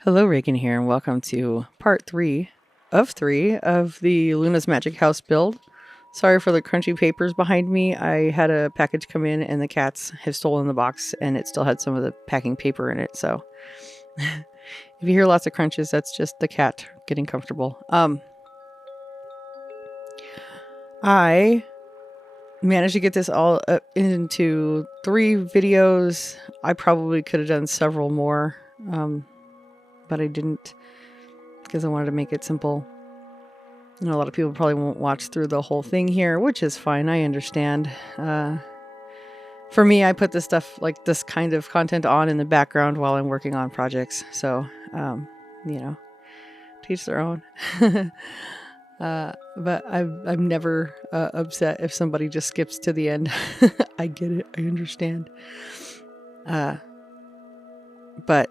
Hello, Reagan here, and welcome to part three of the Luna's Magic House build. Sorry for the crunchy papers behind me. I had a package come in, and the cats have stolen the box, and it still had some of the packing paper in it. So, if you hear lots of crunches, that's just the cat getting comfortable. I managed to get this all into 3 videos. I probably could have done several more, but I didn't because I wanted to make it simple. You know, a lot of people probably won't watch through the whole thing here, which is fine. I understand. For me, I put this stuff, like this kind of content, on in the background while I'm working on projects. So, you know, teach their own. But I'm never upset if somebody just skips to the end. I get it. I understand. But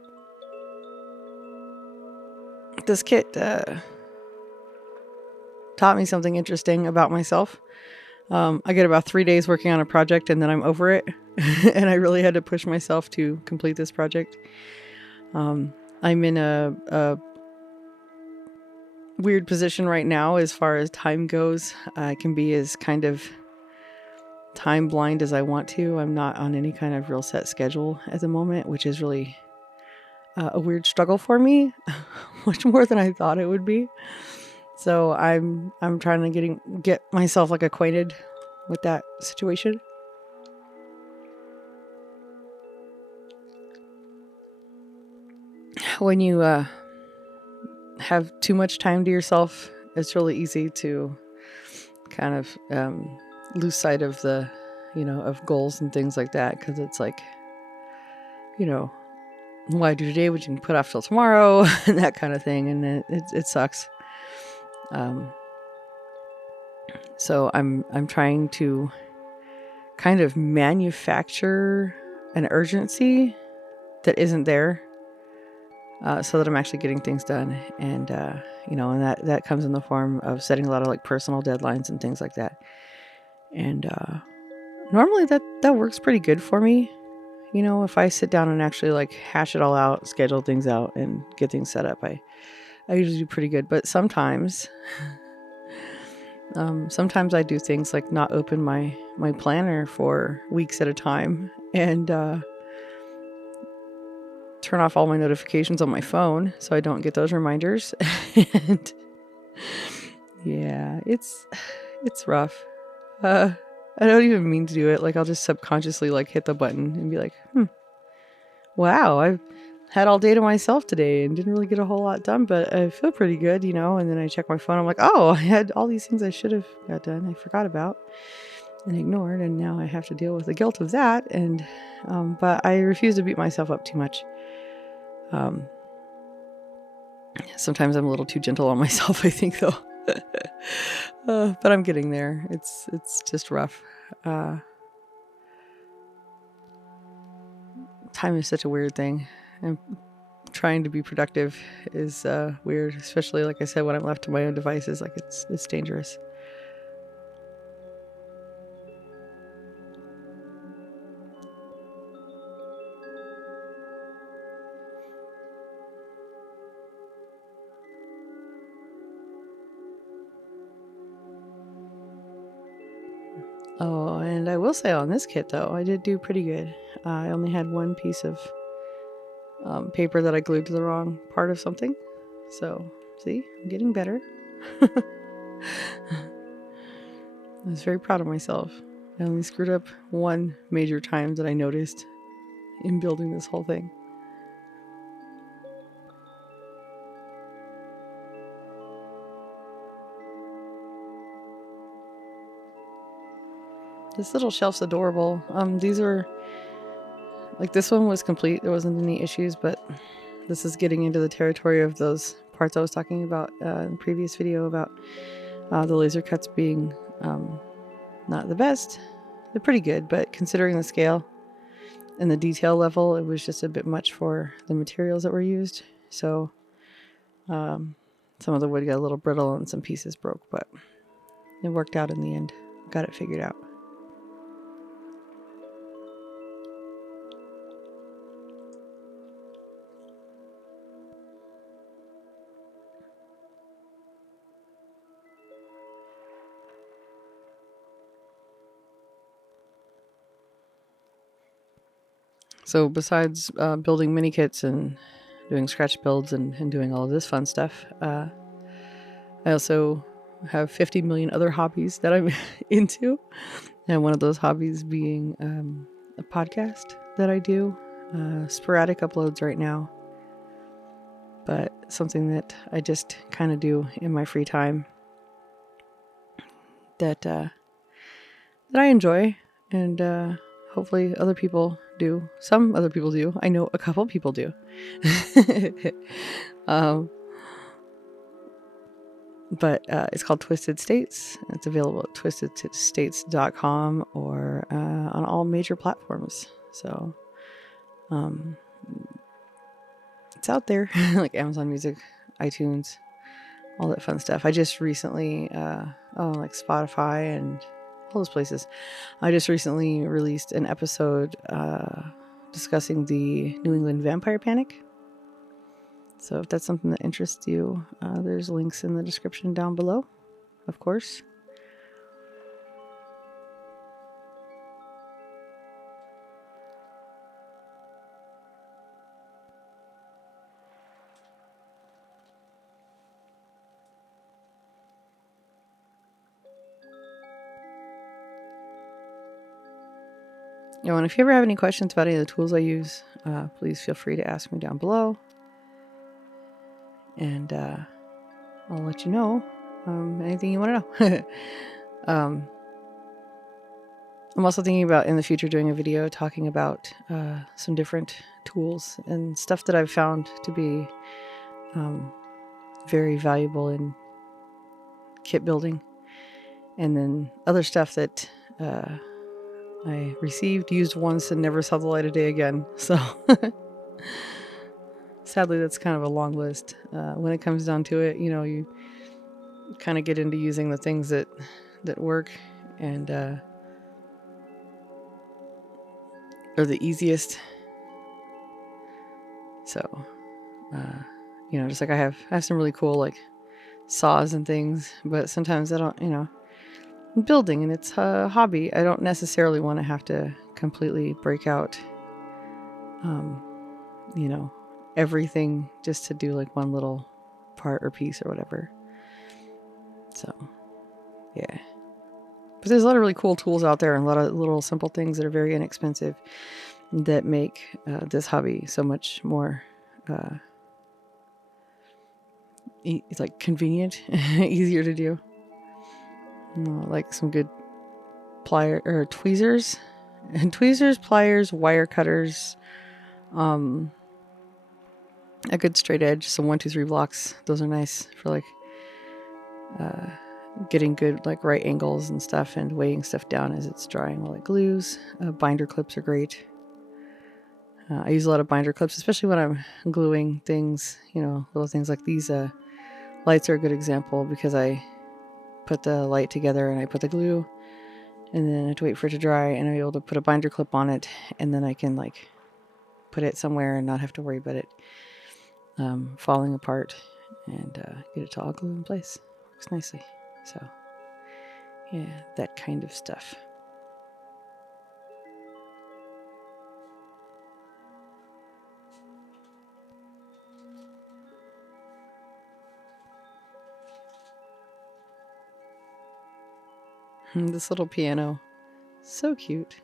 this kit taught me something interesting about myself. I get about 3 days working on a project and then I'm over it. And I really had to push myself to complete this project. I'm in a weird position right now as far as time goes. I can be as kind of time blind as I want to. I'm not on any kind of real set schedule at the moment, which is really a weird struggle for me, much more than I thought it would be. So I'm trying to get myself like acquainted with that situation. When you have too much time to yourself, it's really easy to kind of lose sight of the, of goals and things like that. Because it's like, what I do today, which you can put off till tomorrow, and that kind of thing. And it sucks. So I'm trying to kind of manufacture an urgency that isn't there, so that I'm actually getting things done. And and that comes in the form of setting a lot of like personal deadlines and things like that. And normally that works pretty good for me. If I sit down and actually like hash it all out, schedule things out, and get things set up, I usually do pretty good. But sometimes I do things like not open my planner for weeks at a time, and turn off all my notifications on my phone so I don't get those reminders. And yeah, it's rough. I don't even mean to do it. Like, I'll just subconsciously like hit the button and be like, wow, I've had all day to myself today and didn't really get a whole lot done, but I feel pretty good, And then I check my phone. I'm like, oh, I had all these things I should have got done. I forgot about and ignored, and now I have to deal with the guilt of that. And but I refuse to beat myself up too much. Sometimes I'm a little too gentle on myself, I think, though. But I'm getting there. It's just rough. Time is such a weird thing, and trying to be productive is weird, especially, like I said, when I'm left to my own devices. Like, it's dangerous. Oh, and I will say on this kit, though, I did do pretty good. I only had one piece of paper that I glued to the wrong part of something. So, see, I'm getting better. I was very proud of myself. I only screwed up one major time that I noticed in building this whole thing. This little shelf's adorable. These are, like, this one was complete. There wasn't any issues, but this is getting into the territory of those parts I was talking about in the previous video about the laser cuts being not the best. They're pretty good, but considering the scale and the detail level, it was just a bit much for the materials that were used. So some of the wood got a little brittle and some pieces broke, but it worked out in the end. Got it figured out. So besides building mini kits and doing scratch builds and doing all of this fun stuff, I also have 50 million other hobbies that I'm into. And one of those hobbies being a podcast that I do. Sporadic uploads right now, but something that I just kind of do in my free time that I enjoy, and hopefully other people do. Some other people do. I know a couple people do. But it's called Twisted States. It's available at twistedstates.com or on all major platforms. So it's out there, like Amazon Music, iTunes, all that fun stuff. I just recently, like Spotify and all those places. I just recently released an episode discussing the New England vampire panic. So if that's something that interests you, there's links in the description down below, of course. And if you ever have any questions about any of the tools I use, please feel free to ask me down below. And I'll let you know anything you want to know. I'm also thinking about in the future doing a video talking about some different tools and stuff that I've found to be very valuable in kit building. And then other stuff that I received, used once, and never saw the light of day again. So sadly, that's kind of a long list. When it comes down to it, you kind of get into using the things that work and are the easiest. So, just like I have some really cool like saws and things, but sometimes I don't, I'm building and it's a hobby. I don't necessarily want to have to completely break out, everything just to do like one little part or piece or whatever. So, yeah. But there's a lot of really cool tools out there and a lot of little simple things that are very inexpensive that make this hobby so much more it's like convenient, easier to do. Like some good plier or tweezers, and pliers, wire cutters, a good straight edge, some 1, 2, 3 blocks. Those are nice for like getting good like right angles and stuff and weighing stuff down as it's drying while it glues. Binder clips are great. I use a lot of binder clips, especially when I'm gluing things, little things like these. Lights are a good example because I put the light together and I put the glue and then I have to wait for it to dry and I'm able to put a binder clip on it and then I can like put it somewhere and not have to worry about it falling apart and get it to all glue in place. Works nicely. So yeah, that kind of stuff. This little piano, so cute.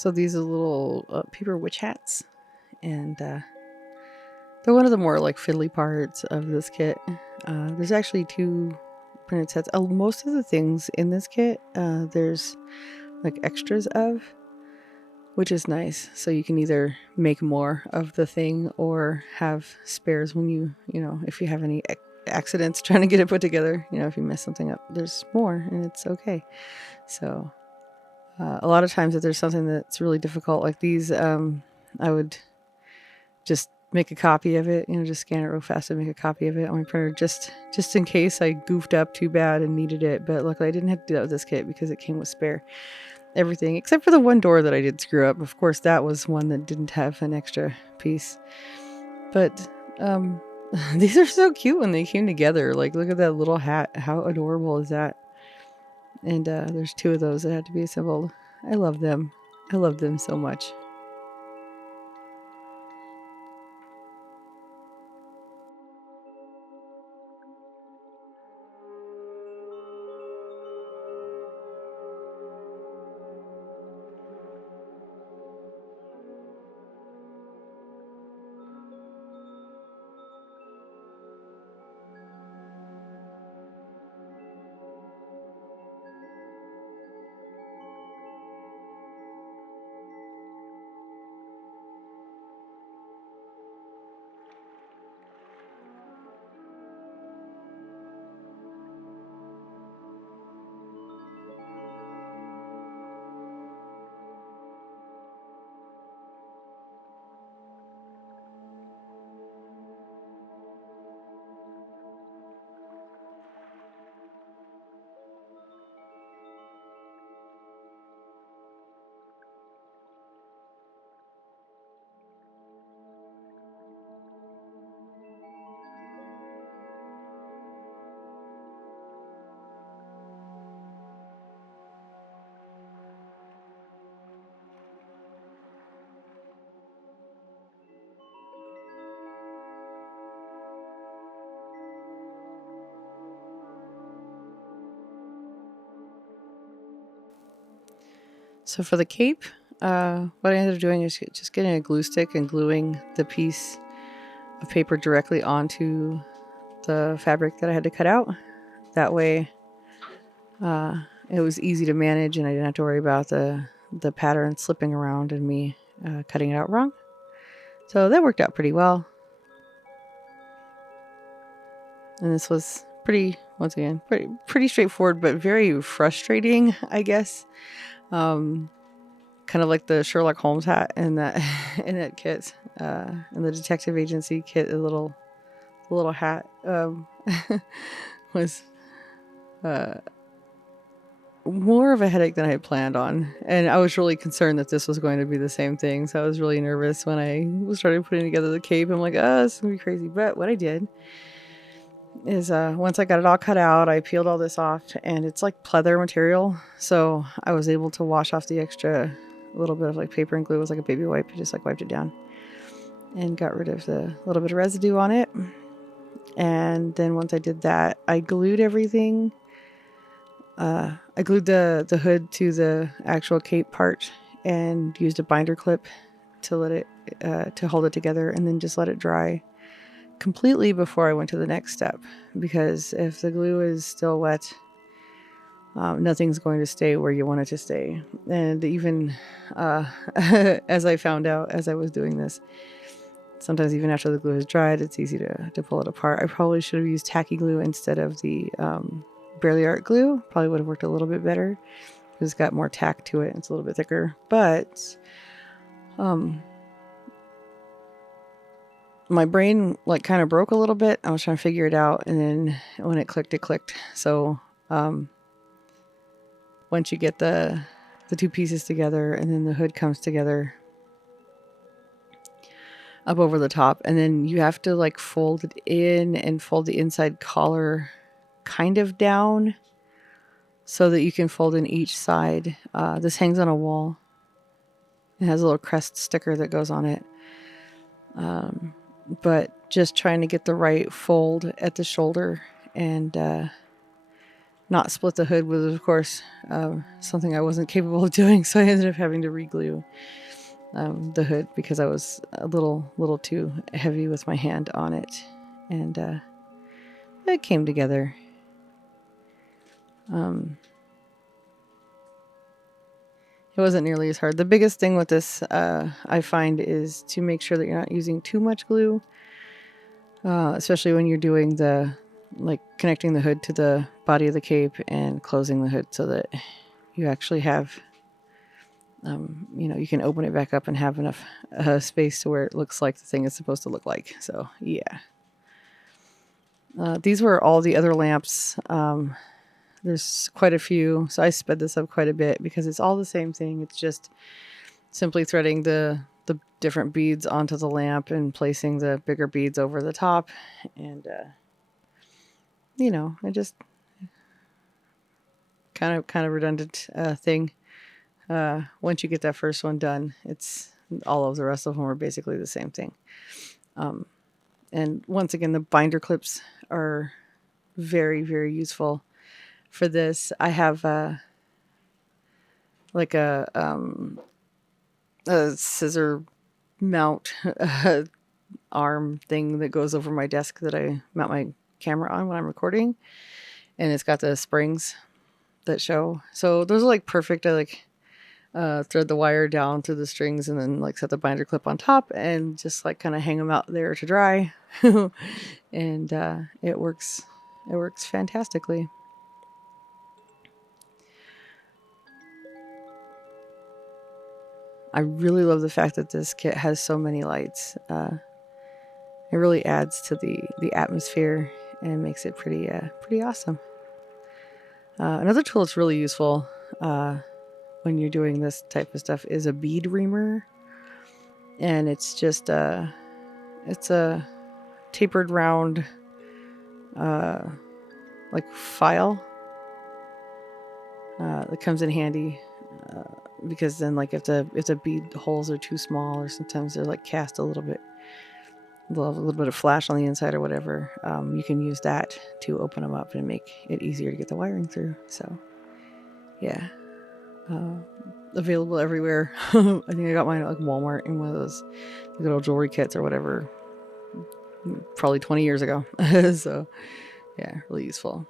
So these are little paper witch hats, and they're one of the more like fiddly parts of this kit. There's actually 2 printed sets. Most of the things in this kit, there's like extras of, which is nice. So you can either make more of the thing or have spares when you know, if you have any accidents trying to get it put together. You know, if you mess something up, there's more and it's okay. So a lot of times if there's something that's really difficult like these, I would just make a copy of it, you know, just scan it real fast and make a copy of it on my printer just in case I goofed up too bad and needed it. But luckily I didn't have to do that with this kit because it came with spare everything except for the one door that I did screw up. Of course, that was one that didn't have an extra piece. But these are so cute when they came together. Like, look at that little hat. How adorable is that? And there's 2 of those that had to be assembled. I love them. I love them so much. So for the cape, what I ended up doing is just getting a glue stick and gluing the piece of paper directly onto the fabric that I had to cut out. That way it was easy to manage and I didn't have to worry about the pattern slipping around and me cutting it out wrong. So that worked out pretty well. And this was once again, pretty straightforward, but very frustrating, I guess. Kind of like the Sherlock Holmes hat in that in that kit, in the detective agency kit. The little hat was more of a headache than I had planned on, and I was really concerned that this was going to be the same thing. So I was really nervous when I started putting together the cape. I'm like, oh, this is gonna be crazy. But what I did is once I got it all cut out, I peeled all this off, and it's like pleather material, so I was able to wash off the extra little bit of like paper and glue. It was like a baby wipe. I just like wiped it down and got rid of the little bit of residue on it. And then once I did that, I glued everything. I glued the hood to the actual cape part and used a binder clip to let it to hold it together, and then just let it dry completely before I went to the next step, because if the glue is still wet, nothing's going to stay where you want it to stay. And even as I found out as I was doing this, sometimes even after the glue is dried, it's easy to pull it apart. I probably should have used tacky glue instead of the Barely Art glue. Probably would have worked a little bit better because it's got more tack to it. It's a little bit thicker, but my brain like kind of broke a little bit. I was trying to figure it out, and then when it clicked, it clicked. So once you get the 2 pieces together, and then the hood comes together up over the top, and then you have to like fold it in and fold the inside collar kind of down so that you can fold in each side. This hangs on a wall. It has a little crest sticker that goes on it. But just trying to get the right fold at the shoulder and not split the hood was, of course, something I wasn't capable of doing, so I ended up having to re-glue the hood because I was a little too heavy with my hand on it, and it came together. It wasn't nearly as hard. The biggest thing with this, I find, is to make sure that you're not using too much glue, especially when you're doing connecting the hood to the body of the cape and closing the hood so that you actually have, you can open it back up and have enough space to where it looks like the thing is supposed to look like. So, yeah. These were all the other lamps. There's quite a few, so I sped this up quite a bit because it's all the same thing. It's just simply threading the different beads onto the lamp and placing the bigger beads over the top, and I just kind of redundant thing. Once you get that first one done, it's all of the rest of them are basically the same thing. And once again, the binder clips are very, very useful for this. I have a scissor mount arm thing that goes over my desk that I mount my camera on when I'm recording, and it's got the springs that show. So those are like perfect. I thread the wire down through the strings and then set the binder clip on top and just kind of hang them out there to dry. And it works fantastically. I really love the fact that this kit has so many lights. It really adds to the atmosphere and makes it pretty awesome. Another tool that's really useful when you're doing this type of stuff is a bead reamer, and it's just it's a tapered round file that comes in handy because then if the bead holes are too small, or sometimes they're cast a little bit, they'll have a little bit of flash on the inside or whatever, you can use that to open them up and make it easier to get the wiring through. So yeah, available everywhere. I think I got mine at Walmart in one of those little jewelry kits or whatever, probably 20 years ago. So yeah, really useful.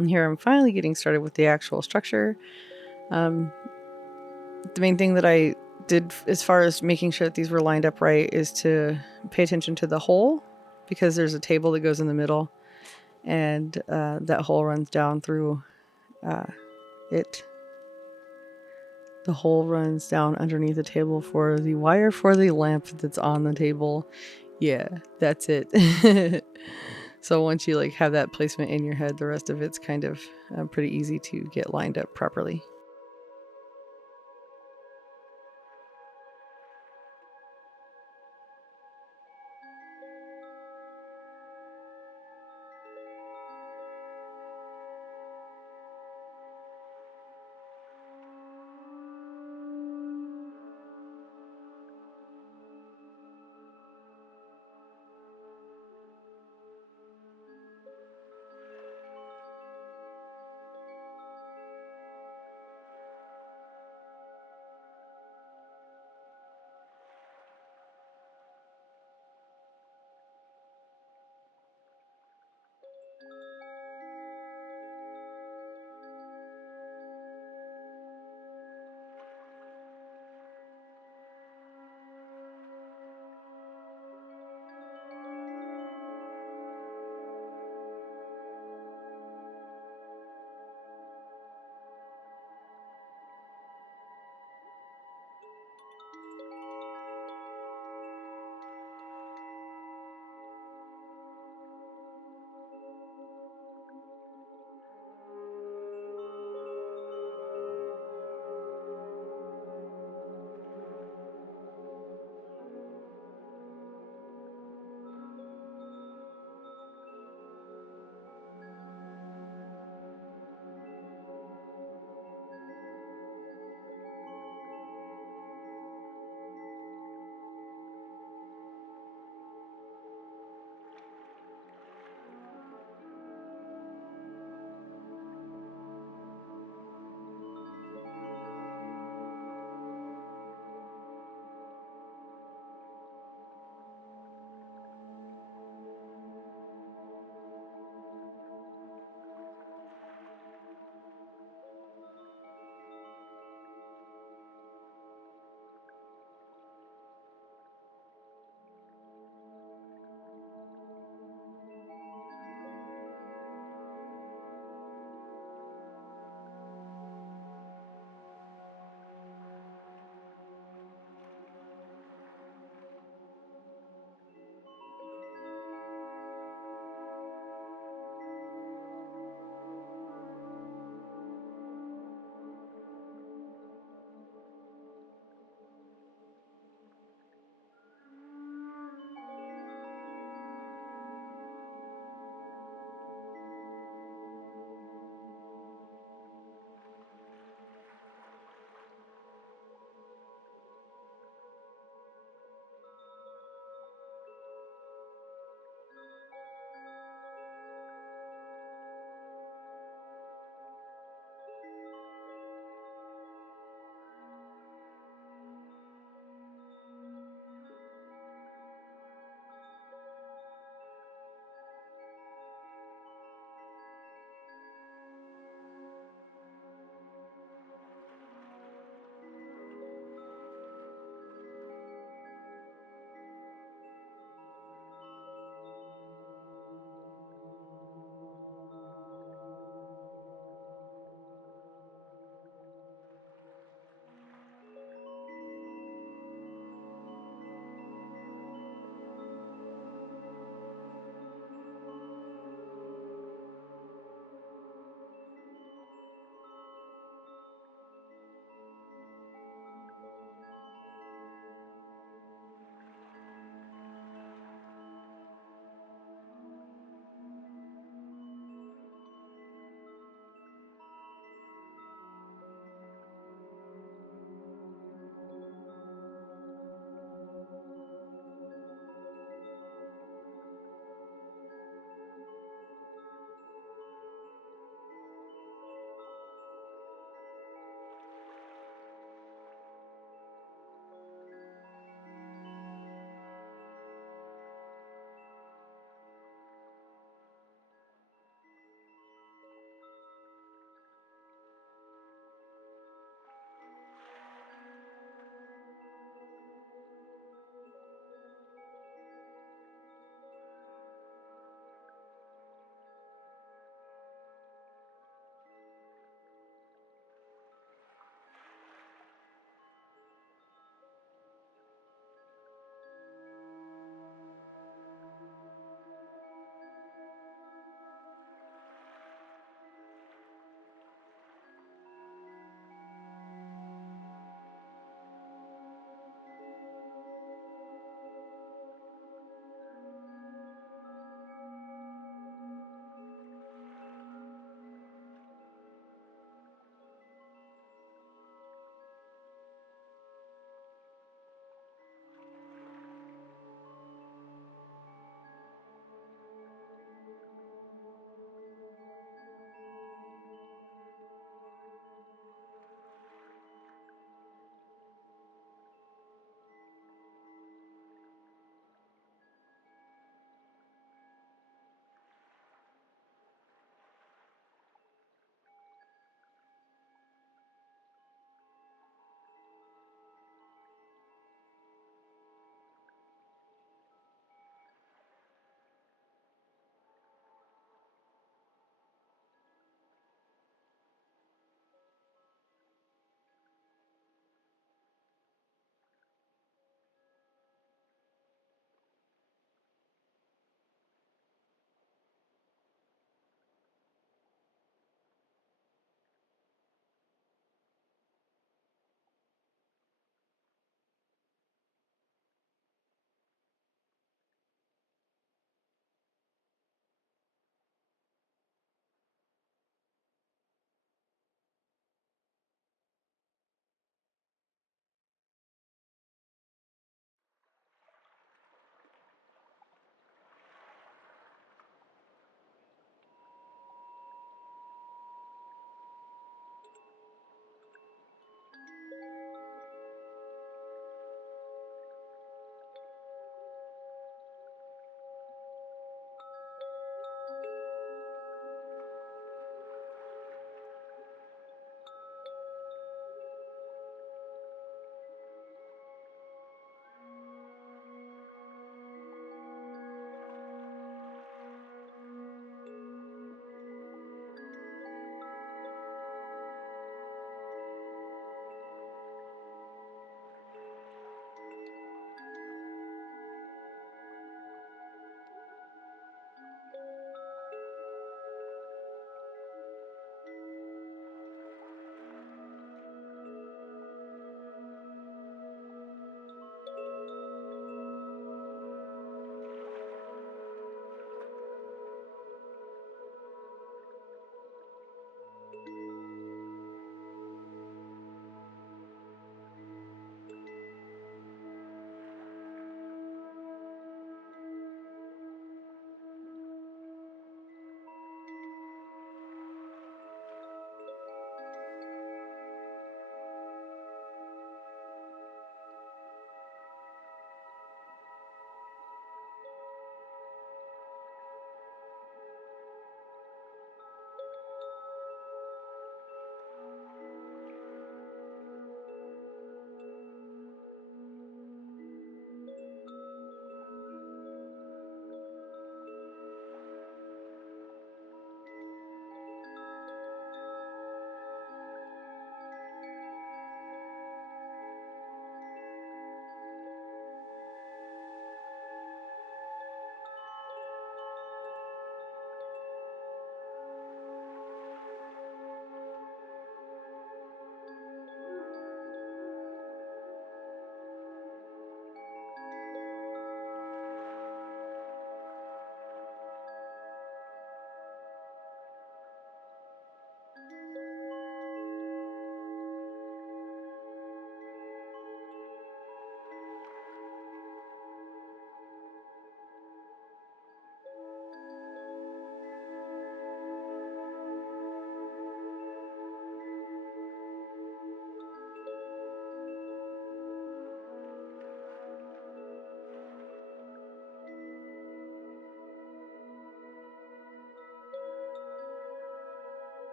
And here I'm finally getting started with the actual structure. The main thing that I did as far as making sure that these were lined up right is to pay attention to the hole, because there's a table that goes in the middle, and that hole runs down through it. The hole runs down underneath the table for the wire for the lamp that's on the table. Yeah, that's it. So once you like have that placement in your head, the rest of it's kind of pretty easy to get lined up properly.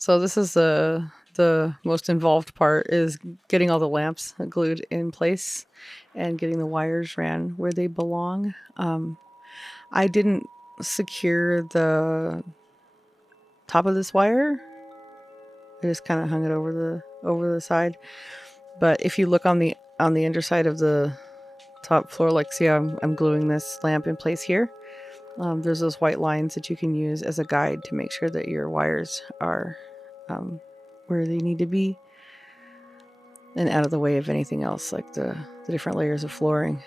So this is the most involved part, is getting all the lamps glued in place and getting the wires ran where they belong. I didn't secure the top of this wire. I just kind of hung it over the side. But if you look on the underside of the top floor, like see how I'm gluing this lamp in place here. There's those white lines that you can use as a guide to make sure that your wires are where they need to be and out of the way of anything else, like the different layers of flooring.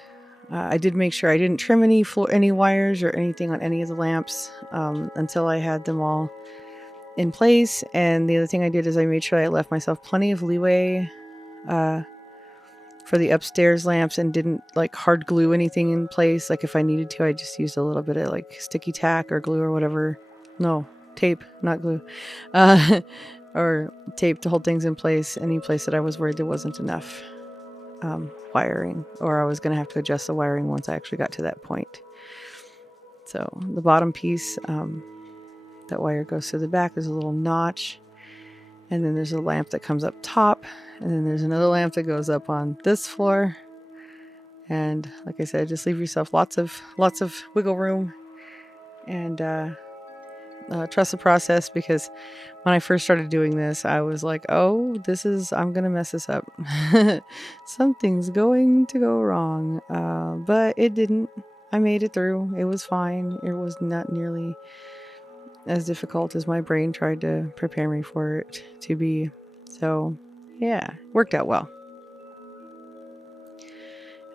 I did make sure I didn't trim any wires or anything on any of the lamps until I had them all in place. And the other thing I did is I made sure I left myself plenty of leeway for the upstairs lamps and didn't like hard glue anything in place. Like if I needed to, I just used a little bit of like sticky tack or glue or whatever. No, tape, not glue. Or tape to hold things in place, any place that I was worried there wasn't enough wiring, or I was going to have to adjust the wiring once I actually got to that point. So the bottom piece, that wire goes through the back. There's a little notch, and then there's a lamp that comes up top, and then there's another lamp that goes up on this floor. And like I said, just leave yourself lots of wiggle room, and trust the process, because when I first started doing this, I was like, oh, I'm going to mess this up. Something's going to go wrong. But it didn't. I made it through. It was fine. It was not nearly as difficult as my brain tried to prepare me for it to be. So, yeah, worked out well.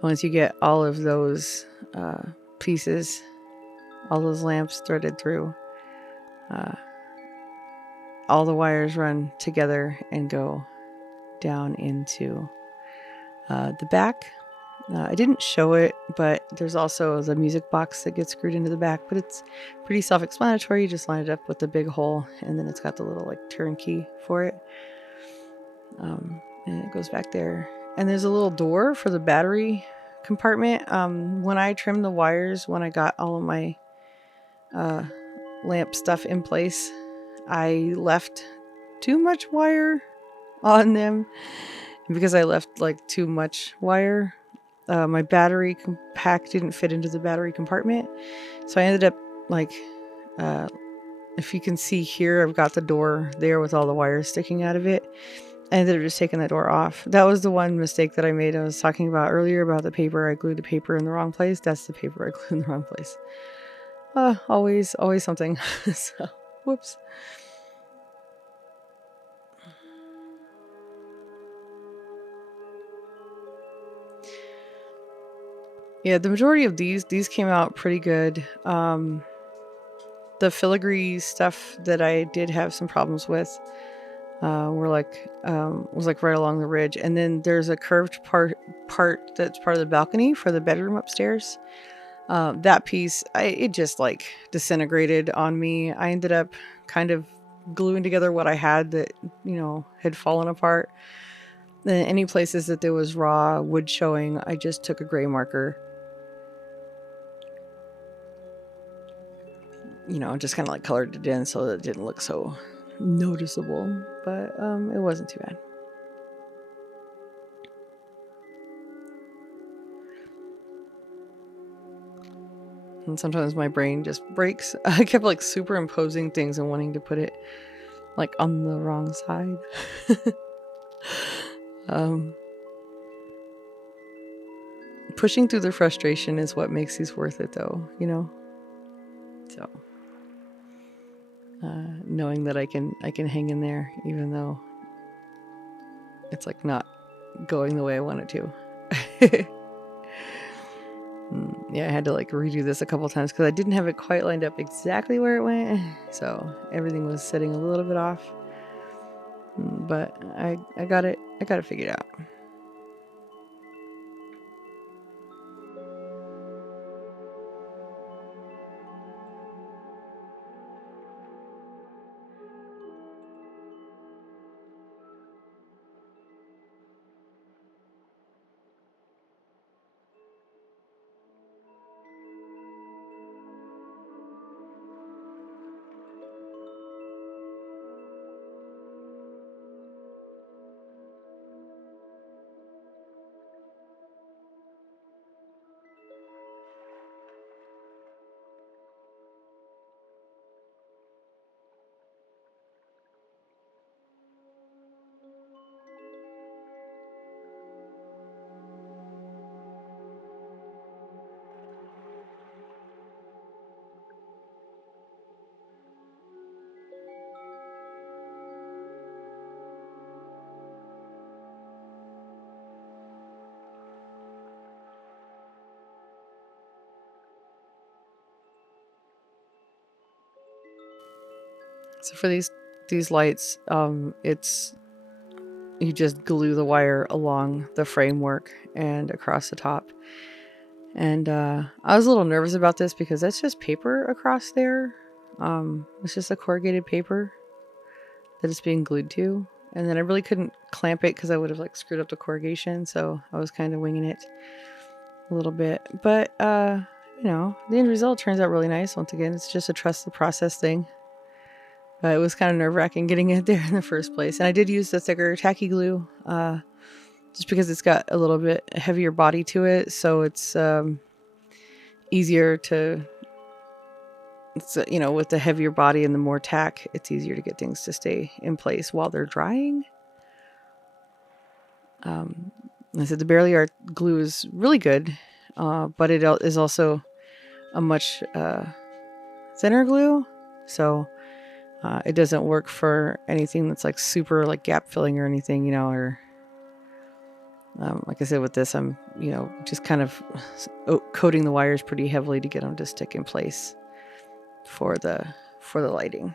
Once you get all of those pieces, all those lamps threaded through, all the wires run together and go down into the back. I didn't show it, but there's also the music box that gets screwed into the back, but it's pretty self-explanatory. You just line it up with the big hole, and then it's got the little like turnkey for it. And it goes back there. And there's a little door for the battery compartment. When I trimmed the wires, when I got all of my lamp stuff in place, I left too much wire on them. And because I left like too much wire, my battery pack didn't fit into the battery compartment. So I ended up like, if you can see here, I've got the door there with all the wires sticking out of it. I ended up just taking that door off. That was the one mistake that I made. I was talking about earlier about the paper. I glued the paper in the wrong place. That's the paper I glued in the wrong place. Always something. So, whoops. Yeah, the majority of these came out pretty good. The filigree stuff that I did have some problems with were like was like right along the ridge, and then there's a curved part that's part of the balcony for the bedroom upstairs. That piece, it just like disintegrated on me. I ended up kind of gluing together what I had that had fallen apart. Then any places that there was raw wood showing, I just took a gray marker. Just kind of like colored it in so that it didn't look so noticeable, but it wasn't too bad. And sometimes my brain just breaks. I kept like superimposing things and wanting to put it like on the wrong side. Pushing through the frustration is what makes these worth it, though, So knowing that I can hang in there even though it's like not going the way I want it to. Yeah, I had to like redo this a couple times because I didn't have it quite lined up exactly where it went, so everything was sitting a little bit off. But I got it figured out. So for these lights, it's you just glue the wire along the framework and across the top. And I was a little nervous about this because that's just paper across there. It's just a corrugated paper that it's being glued to. And then I really couldn't clamp it because I would have like screwed up the corrugation. So I was kind of winging it a little bit. But, you know, the end result turns out really nice. Once again, it's just a trust the process thing. But it was kind of nerve-wracking getting it there in the first place. And I did use the thicker tacky glue just because it's got a little bit heavier body to it. So it's easier to, you know, with the heavier body and the more tack, it's easier to get things to stay in place while they're drying. I said the Barely Art glue is really good, but it is also a much thinner glue. So it doesn't work for anything that's like super like gap filling or anything, you know, or like I said, with this, I'm, you know, just kind of coating the wires pretty heavily to get them to stick in place for the lighting.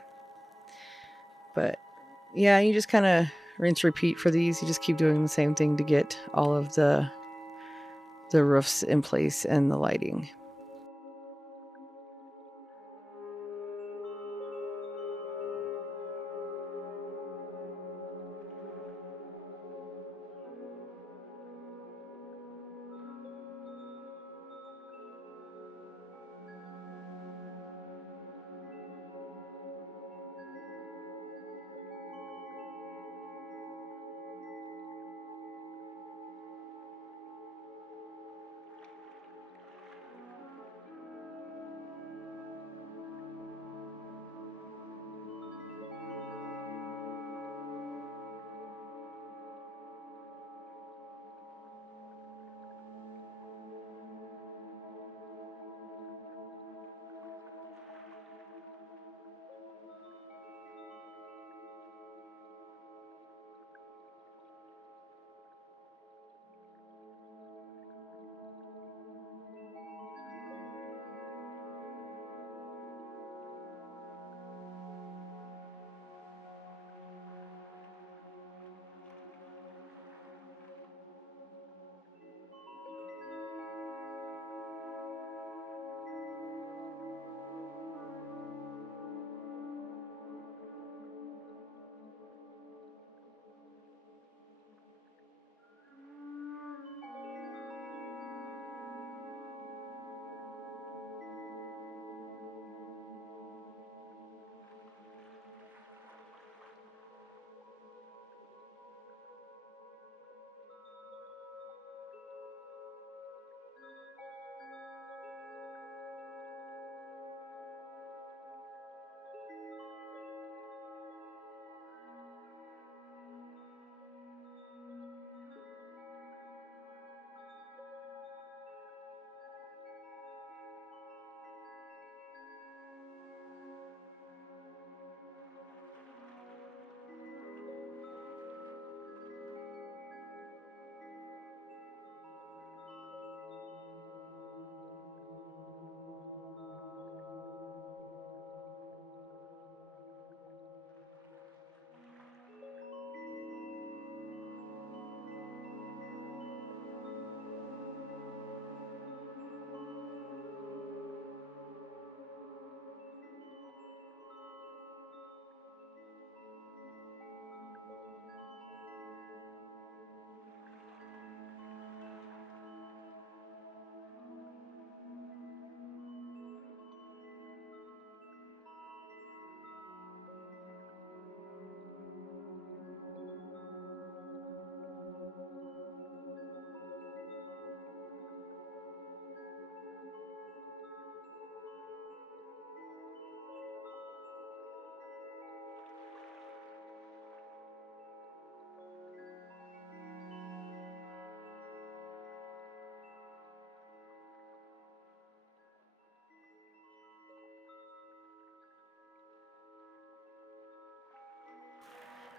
But yeah, you just kind of rinse repeat for these. You just keep doing the same thing to get all of the roofs in place and the lighting.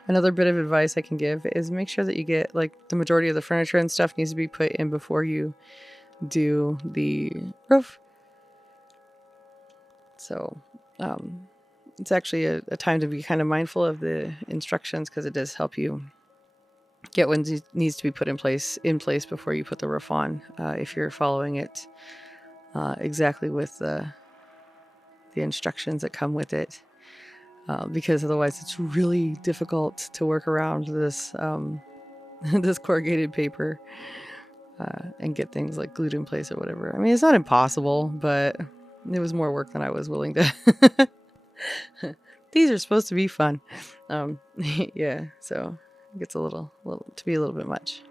Another bit of advice I can give is make sure that you get, like, the majority of the furniture and stuff needs to be put in before you do the roof. So, it's actually a time to be kind of mindful of the instructions, because it does help you get what needs to be put in place before you put the roof on, if you're following it exactly with the instructions that come with it, because otherwise it's really difficult to work around this this corrugated paper and get things like glued in place or whatever. I mean, it's not impossible, but it was more work than I was willing to. These are supposed to be fun. Yeah, so it gets a little to be a little bit much.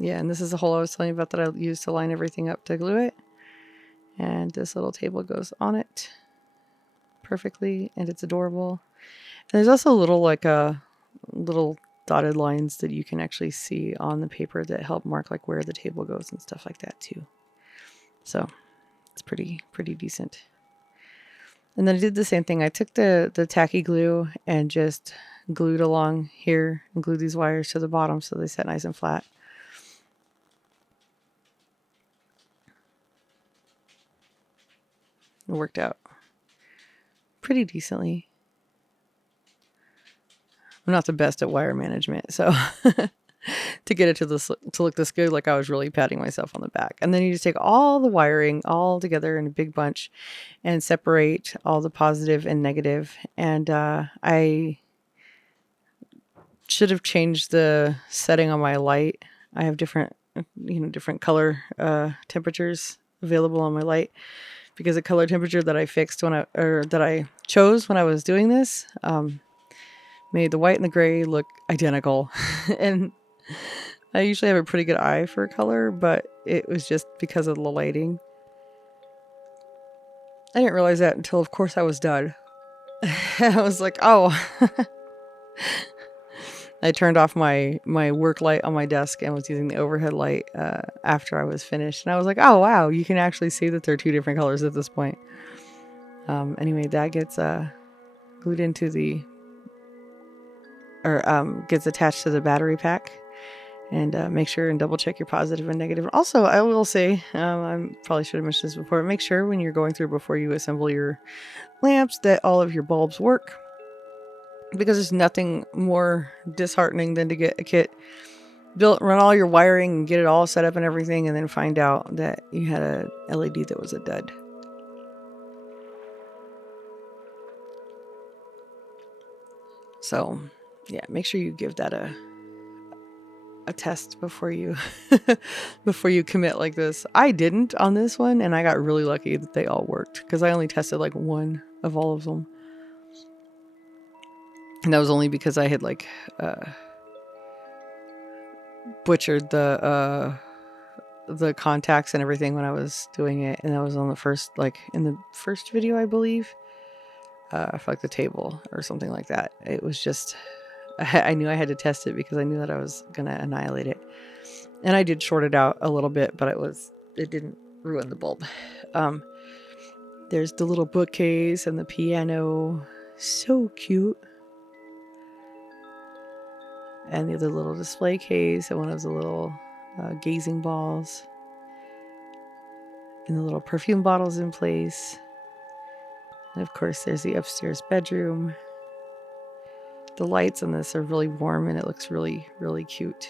Yeah, and this is the hole I was telling you about that I used to line everything up to glue it. And this little table goes on it perfectly, and it's adorable. And there's also little little dotted lines that you can actually see on the paper that help mark like where the table goes and stuff like that too. So it's pretty decent. And then I did the same thing. I took the tacky glue and just glued along here and glued these wires to the bottom so they set nice and flat. It worked out pretty decently. I'm not the best at wire management, so to get it to look this good, like I was really patting myself on the back. And then you just take all the wiring all together in a big bunch and separate all the positive and negative. And I should have changed the setting on my light. I have different color temperatures available on my light, because the color temperature that I fixed that I chose when I was doing this made the white and the gray look identical. And I usually have a pretty good eye for color, but it was just because of the lighting. I didn't realize that until, of course, I was done. I was like, oh. I turned off my work light on my desk and was using the overhead light after I was finished. And I was like, oh, wow, you can actually see that they're two different colors at this point. Anyway, that gets glued into gets attached to the battery pack. And make sure and double check your positive and negative. Also, I will say, I probably should have mentioned this before, make sure when you're going through before you assemble your lamps that all of your bulbs work. Because there's nothing more disheartening than to get a kit built, run all your wiring and get it all set up and everything, and then find out that you had a LED that was a dud. So, yeah, make sure you give that a test before you before you commit like this. I didn't on this one, and I got really lucky that they all worked, because I only tested like one of all of them. And that was only because I had like butchered the contacts and everything when I was doing it, and that was on the first, like in the first video, I believe, for like the table or something like that. It was just, I knew I had to test it because I knew that I was gonna annihilate it, and I did short it out a little bit, but it didn't ruin the bulb. There's the little bookcase and the piano, so cute. And the other little display case and one of the little gazing balls. And the little perfume bottles in place. And of course, there's the upstairs bedroom. The lights on this are really warm, and it looks really, really cute.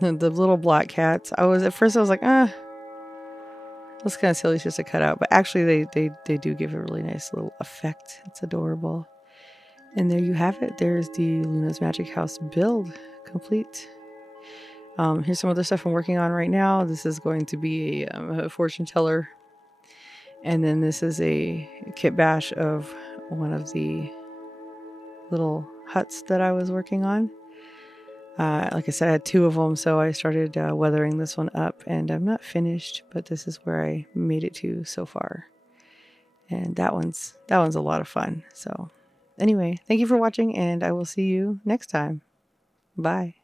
And the little black cats. At first I was like, that's kind of silly, it's just a cutout. But actually, they do give a really nice little effect. It's adorable. And there you have it. There's the Luna's Magic House build complete. Here's some other stuff I'm working on right now. This is going to be a fortune teller. And then this is a kit bash of one of the little huts that I was working on. Like I said, I had two of them, so I started weathering this one up, and I'm not finished, but this is where I made it to so far. And that one's a lot of fun. So anyway, thank you for watching, and I will see you next time. Bye.